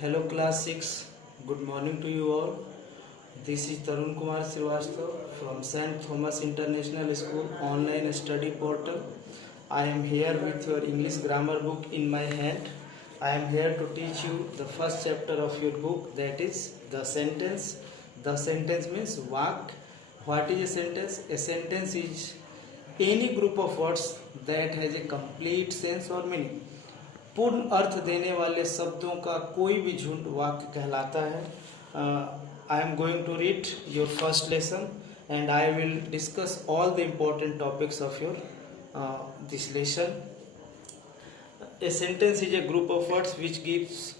Hello class 6, good morning to you all. This is Tarun Kumar Srivastava from St. Thomas International School online study portal. I am here with your English grammar book in my hand. I am here to teach you the first chapter of your book, that is the sentence. The sentence means vak. What is a sentence? A sentence is any group of words that has a complete sense or meaning. पूर्ण अर्थ देने वाले शब्दों का कोई भी झुंड वाक्य कहलाता है. I am going to read your first lesson and I will discuss all the important topics of your this lesson. A sentence is a group of words which gives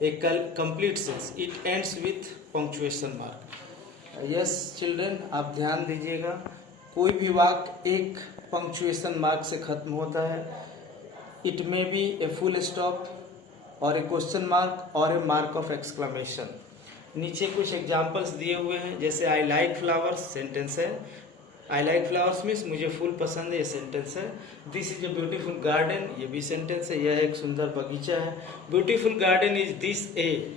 a complete sense. It ends with punctuation mark. Yes children, आप ध्यान दीजिएगा, कोई भी वाक्य एक punctuation mark से खत्म होता है. It may be a full stop और ए क्वेश्चन मार्क और ए मार्क ऑफ एक्सक्लेमेशन. नीचे कुछ एग्जांपल्स दिए हुए हैं, जैसे आई लाइक फ्लावर्स सेंटेंस है. आई लाइक फ्लावर्स मीन्स मुझे फूल पसंद है, ये सेंटेंस है. This is a beautiful garden, ये भी सेंटेंस है, यह एक सुंदर बगीचा है. ब्यूटीफुल गार्डन इज दिस ए.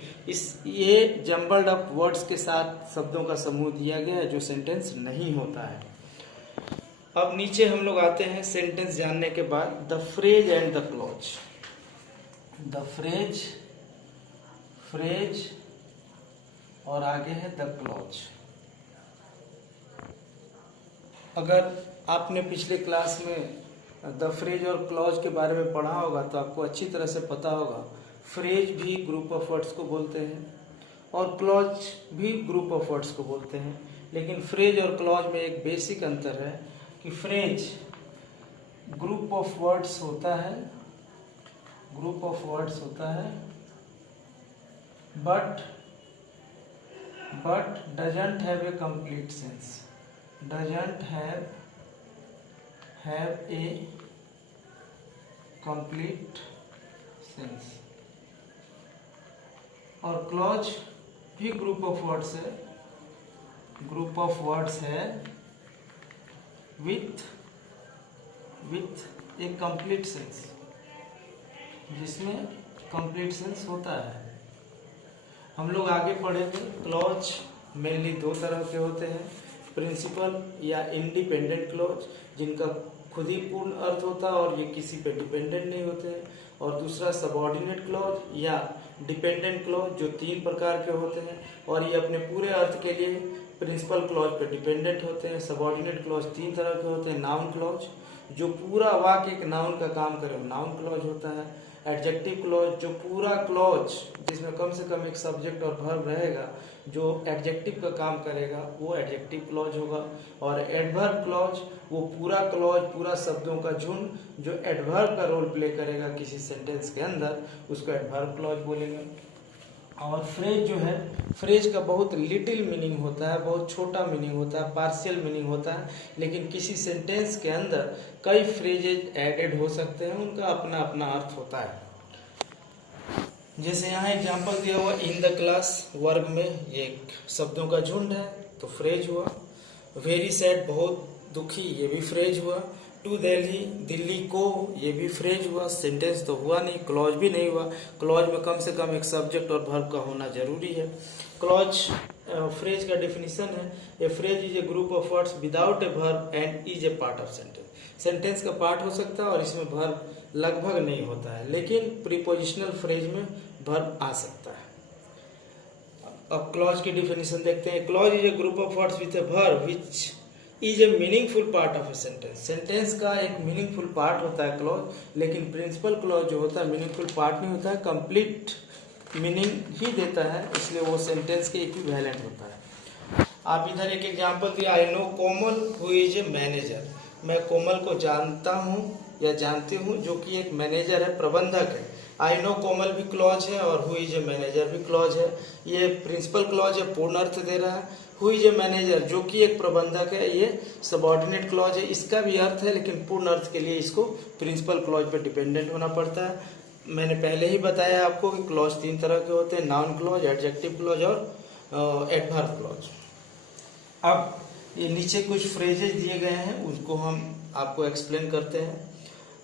ये जम्बल्ड अप वर्ड्स के साथ शब्दों का समूह दिया गया है जो सेंटेंस नहीं होता है. अब नीचे हम लोग आते हैं सेंटेंस जानने के बाद. The phrase and the clause. The phrase और आगे है द क्लॉज. अगर आपने पिछले क्लास में द फ्रेज और क्लॉज के बारे में पढ़ा होगा तो आपको अच्छी तरह से पता होगा. फ्रेज भी ग्रुप ऑफ वर्ड्स को बोलते हैं और क्लॉज भी ग्रुप ऑफ वर्ड्स को बोलते हैं. लेकिन फ्रेज और क्लॉज में एक बेसिक अंतर है कि फ्रेज ग्रुप ऑफ वर्ड्स होता है, but doesn't have a complete sense. Doesn't have a complete sense. और क्लॉज भी ग्रुप ऑफ वर्ड्स है with a complete sense, जिसमें कंप्लीट सेंस होता है. हम लोग आगे पढ़ेंगे. क्लॉज मेनली दो तरह के होते हैं, प्रिंसिपल या इंडिपेंडेंट क्लॉज, जिनका खुद ही पूर्ण अर्थ होता है और ये किसी पे डिपेंडेंट नहीं होते हैं. और दूसरा सबऑर्डिनेट क्लॉज या डिपेंडेंट क्लॉज, जो तीन प्रकार के होते हैं और ये अपने पूरे अर्थ के लिए प्रिंसिपल क्लॉज पे डिपेंडेंट होते हैं. सबऑर्डिनेट क्लॉज तीन तरह के होते हैं. नाउन क्लॉज, जो पूरा वाक्य एक नाउन का काम करे वो नाउन क्लॉज होता है. एडजेक्टिव क्लॉज, जो पूरा क्लॉज जिसमें कम से कम एक सब्जेक्ट और वर्ब रहेगा जो एडजेक्टिव का काम करेगा वो एडजेक्टिव क्लॉज होगा. और एडवर्ब क्लॉज, वो पूरा क्लॉज, पूरा शब्दों का झुंड जो एडवर्ब का रोल प्ले करेगा किसी सेंटेंस के अंदर, उसको एडवर्ब क्लॉज बोलेंगे. और फ्रेज जो है, फ्रेज का बहुत लिटिल मीनिंग होता है, बहुत छोटा मीनिंग होता है, पार्शियल मीनिंग होता है. लेकिन किसी सेंटेंस के अंदर कई फ्रेजेज एडेड हो सकते हैं, उनका अपना अपना अर्थ होता है. जैसे यहाँ एग्जांपल दिया हुआ, इन द क्लास, वर्ग में ये एक शब्दों का झुंड है तो फ्रेज हुआ. वेरी सैड, बहुत दुखी, ये भी फ्रेज हुआ. टू दिल्ली, दिल्ली को, ये भी फ्रेज हुआ. सेंटेंस तो हुआ नहीं, क्लॉज भी नहीं हुआ. क्लॉज में कम से कम एक सब्जेक्ट और वर्ब का होना जरूरी है. क्लॉज फ्रेज का डेफिनेशन है, ए phrase is a group of words without a verb and is a part of sentence. Sentence का पार्ट हो सकता है और इसमें वर्ब लगभग नहीं होता है, लेकिन प्रीपोजिशनल फ्रेज में वर्ब आ सकता है. अब क्लॉज की डेफिनेशन देखते हैं. Clause is a group of words with a verb which is a meaningful part of a sentence. Sentence का एक मीनिंगफुल पार्ट होता है क्लॉज, लेकिन प्रिंसिपल क्लॉज जो होता है मीनिंगफुल पार्ट नहीं होता है, कंप्लीट मीनिंग ही देता है, इसलिए वो सेंटेंस के इक्विवेलेंट होता है. आप इधर एक एग्जांपल दिया, I know Komal who is a manager. मैं कोमल को जानता हूँ या जानती हूँ जो कि एक मैनेजर है, प्रबंधक है. आई नो कोमल भी क्लॉज है और हु इज ए मैनेजर भी क्लॉज है. ये प्रिंसिपल क्लॉज है, पूर्ण अर्थ दे रहा है. हु इज ए मैनेजर, जो कि एक प्रबंधक है, ये सबऑर्डिनेट क्लॉज है, इसका भी अर्थ है, लेकिन पूर्ण अर्थ के लिए इसको प्रिंसिपल क्लॉज पे डिपेंडेंट होना पड़ता है. मैंने पहले ही बताया आपको कि क्लॉज तीन तरह के होते हैं, नाउन क्लॉज, एडजेक्टिव क्लॉज और एडवर्ब क्लॉज. अब ये नीचे कुछ फ्रेजेज दिए गए हैं, उनको हम आपको एक्सप्लेन करते हैं.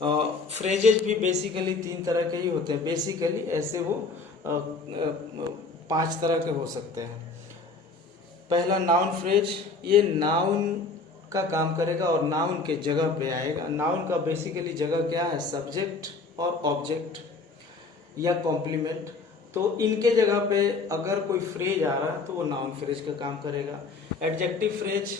फ्रेजेज भी बेसिकली तीन तरह के ही होते हैं. बेसिकली ऐसे वो 5 तरह के हो सकते हैं। पहला नाउन फ्रेज, ये नाउन का काम करेगा और नाउन के जगह पे आएगा। नाउन का बेसिकली जगह क्या है, सब्जेक्ट और ऑब्जेक्ट या कॉम्प्लीमेंट। तो इनके जगह पे अगर कोई फ्रेज आ रहा है तो वो नाउन फ्रेज का काम करेगा। एडजेक्टिव फ्रेज,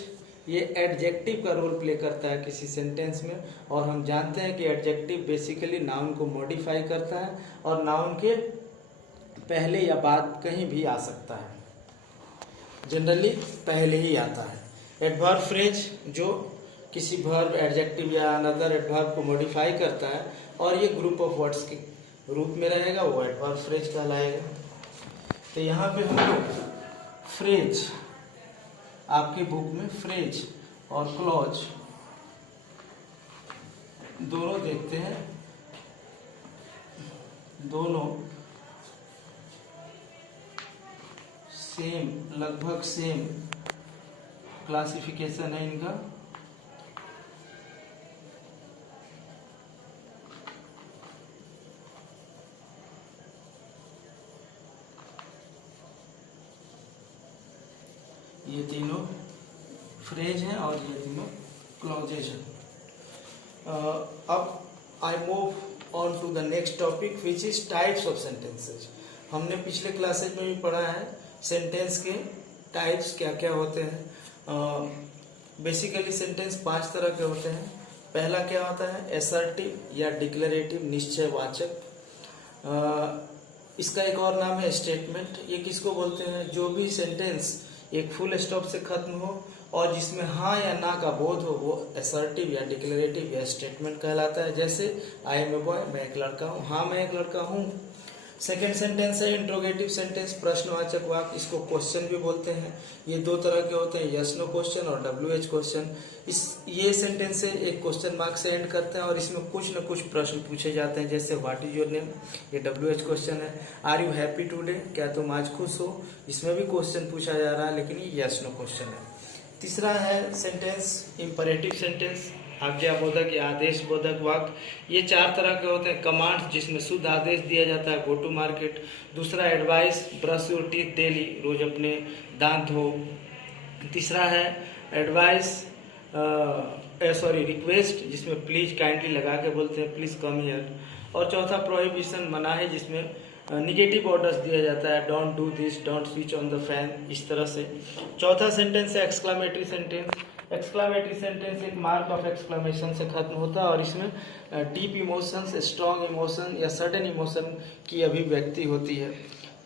ये एडजेक्टिव का रोल प्ले करता है किसी सेंटेंस में, और हम जानते हैं कि एडजेक्टिव बेसिकली नाउन को मॉडिफाई करता है और नाउन के पहले या बाद कहीं भी आ सकता है, जनरली पहले ही आता है। एडवर्ब फ्रेज जो किसी वर्ब, एडजेक्टिव या अनदर एडवर्ब को मॉडिफाई करता है और ये ग्रुप ऑफ वर्ड्स के रूप में रहेगा, वो एडवर्ब फ्रेज कहलाएगा। तो यहाँ पे हम लोग फ्रेज, आपकी बुक में फ्रेज और क्लॉज दोनों देखते हैं। दोनों सेम, लगभग सेम क्लासिफिकेशन है इनका। ये तीनों फ्रेज हैं और ये तीनों क्लॉजेज हैं। अब I move on to the next topic which is types of sentences. हमने पिछले क्लासेज में भी पढ़ा है सेंटेंस के टाइप्स क्या क्या होते हैं। बेसिकली सेंटेंस 5 तरह के होते हैं। पहला क्या होता है, एसर्टिव या डिक्लेरेटिव, निश्चयवाचक। इसका एक और नाम है स्टेटमेंट। ये किसको बोलते हैं, जो भी सेंटेंस एक फुल स्टॉप से खत्म हो और जिसमें हाँ या ना का बोध हो, वो असर्टिव या डिक्लेरेटिव या स्टेटमेंट कहलाता है। जैसे आई एम ए बॉय, मैं एक लड़का हूँ, हाँ मैं एक लड़का हूँ। सेकेंड सेंटेंस है इंट्रोगेटिव सेंटेंस, प्रश्नवाचक वाक्य, इसको क्वेश्चन भी बोलते हैं। ये 2 तरह के होते हैं, यस नो क्वेश्चन और WH क्वेश्चन। ये सेंटेंस से एक क्वेश्चन मार्क से एंड करते हैं और इसमें कुछ न कुछ प्रश्न पूछे जाते हैं। जैसे व्हाट इज योर नेम, ये WH क्वेश्चन है। आर यू हैप्पी टुडे, क्या तुम आज खुश हो, इसमें भी क्वेश्चन पूछा जा रहा है, लेकिन ये यस नो क्वेश्चन है। तीसरा है सेंटेंस इंपरेटिव सेंटेंस, आज्ञाबोधक या आदेश बोधक वाक्य। ये 4 तरह के होते हैं। कमांड, जिसमें शुद्ध आदेश दिया जाता है, गो टू मार्केट। दूसरा advice, brush your teeth daily, रोज अपने दांत धो। तीसरा है एडवाइस रिक्वेस्ट, जिसमें प्लीज काइंडली लगा के बोलते हैं, प्लीज कम हियर। और चौथा प्रोहिबिशन, मना है, जिसमें निगेटिव ऑर्डर्स दिया जाता है, don't do this, don't switch on the fan, इस तरह से। चौथा सेंटेंस है एक्सक्लामेटरी सेंटेंस। एक्सक्लामेटरी सेंटेंस एक मार्क ऑफ एक्सक्लामेशन से खत्म होता है और इसमें डीप इमोशंस, स्ट्रॉन्ग इमोशन या सडन इमोशन की अभिव्यक्ति होती है।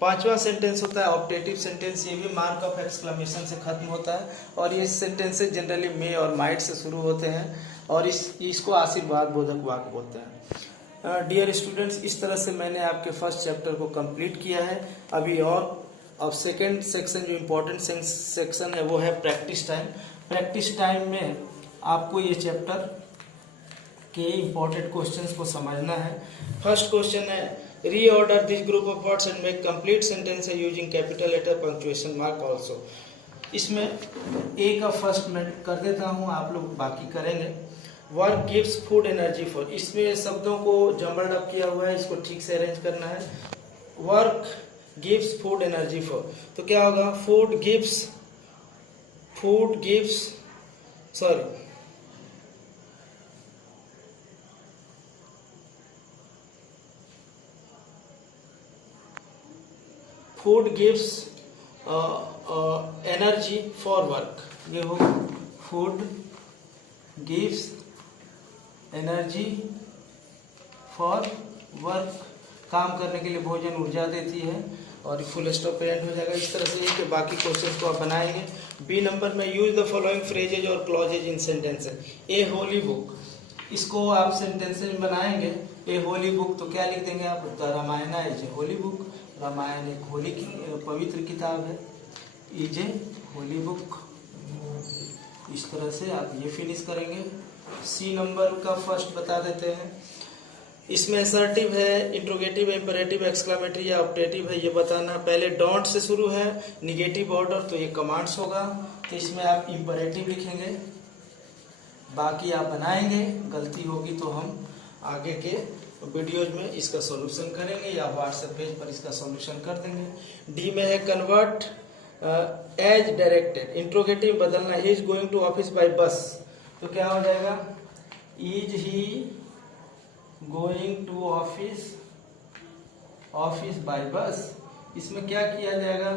5वां सेंटेंस होता है ऑप्टेटिव सेंटेंस। ये भी मार्क ऑफ एक्सक्लामेशन से खत्म होता है और ये सेंटेंसेस जनरली मे और माइट से शुरू होते हैं और इसको आशीर्वाद बोधक वाक्य बोलते हैं। डियर स्टूडेंट्स, इस तरह से मैंने आपके फर्स्ट चैप्टर को कंप्लीट किया है। अभी और अब सेकेंड सेक्शन जो इम्पोर्टेंट सेक्शन है वो है प्रैक्टिस टाइम। प्रैक्टिस टाइम में आपको ये चैप्टर के इम्पोर्टेंट क्वेश्चंस को समझना है। फर्स्ट क्वेश्चन है reorder this group of words and make complete sentence using capital letter punctuation mark also. इसमें ए का फर्स्ट मैं कर देता हूँ, आप लोग बाकी करेंगे। Work gives food energy for, इसमें शब्दों को जम्बल्ड अप किया हुआ है, इसको ठीक से अरेंज करना है। Work gives food energy for, तो क्या होगा, food gives food gives energy for work. ये होगा food gives energy for work, काम करने के लिए भोजन ऊर्जा देती है और फुल स्टॉप पे एंड हो जाएगा। इस तरह से कि बाकी क्वेश्चन को आप बनाएंगे। बी नंबर में यूज द फॉलोइंग फ्रेजेज और क्लॉजेज इन सेंटेंसेस। ए होली बुक, इसको आप सेंटेंसेस में बनाएंगे। ए होली बुक, तो क्या लिख देंगे आप, the Ramayana is a holy book. Ramayana एक होली की पवित्र किताब है, इज ए होली बुक। इस तरह से आप ये फिनिश करेंगे। सी नंबर का फर्स्ट बता देते हैं। इसमें असर्टिव है, इंट्रोगेटिव है, इंपेरेटिव, एक्सक्लामेटरी या ऑप्टेटिव है, ये बताना। पहले डोंट से शुरू है, निगेटिव ऑर्डर, तो ये कमांड्स होगा, तो इसमें आप इंपेरेटिव लिखेंगे। बाकी आप बनाएंगे, गलती होगी तो हम आगे के वीडियोज में इसका सॉल्यूशन करेंगे या व्हाट्सएप पेज पर इसका सॉल्यूशन कर देंगे। डी में है कन्वर्ट एज डायरेक्टेड, इंट्रोगेटिव बदलना, he is going to office by bus, तो क्या हो जाएगा, is he going to office by bus. इसमें क्या किया जाएगा,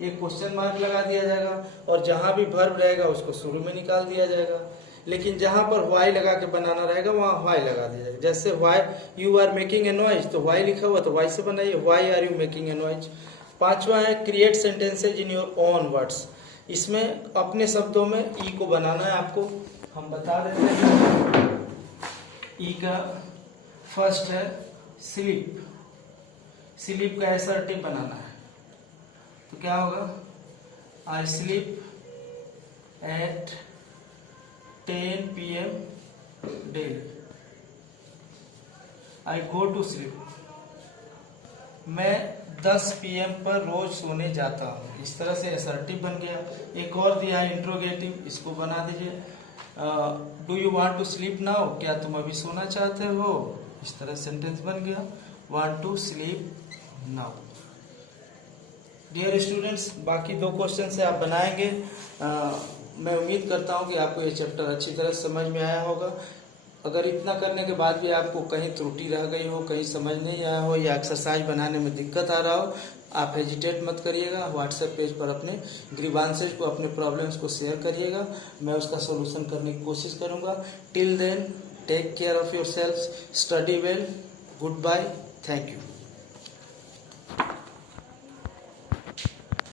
एक क्वेश्चन मार्क लगा दिया जाएगा और जहां भी वर्ब रहेगा उसको शुरू में निकाल दिया जाएगा, लेकिन जहां पर वाई लगा के बनाना रहेगा वहां वाई लगा दिया जाएगा। जैसे why you are making a noise, तो वाई लिखा हुआ तो वाई से बनाइए, why are you making a noise. पांचवा है create sentences in your own words, इसमें अपने शब्दों में ई को बनाना है आपको, हम बता देते हैं। ई का फर्स्ट है स्लीप, स्लीप का एसर्टिव बनाना है, तो क्या होगा, I sleep at 10 PM daily, I go to sleep, मैं 10 PM पर रोज सोने जाता हूँ। इस तरह से असर्टिव बन गया। एक और दिया है इंट्रोगेटिव, इसको बना दीजिए, do you want to sleep now, क्या तुम अभी सोना चाहते हो, इस तरह सेंटेंस बन गया, want to sleep now. Dear students, बाकी 2 क्वेश्चन से आप बनाएंगे। मैं उम्मीद करता हूं कि आपको ये चैप्टर अच्छी तरह समझ में आया होगा। अगर इतना करने के बाद भी आपको कहीं त्रुटि रह गई हो, कहीं समझ नहीं आया हो या एक्सरसाइज बनाने में दिक्कत आ रहा हो, आप हेजिटेट मत करिएगा, व्हाट्सएप पेज पर अपने ग्रीवांसेज को, अपने प्रॉब्लम्स को शेयर करिएगा, मैं उसका सोल्यूशन करने की कोशिश करूंगा। Till then take care of yourself, study well, goodbye, thank you.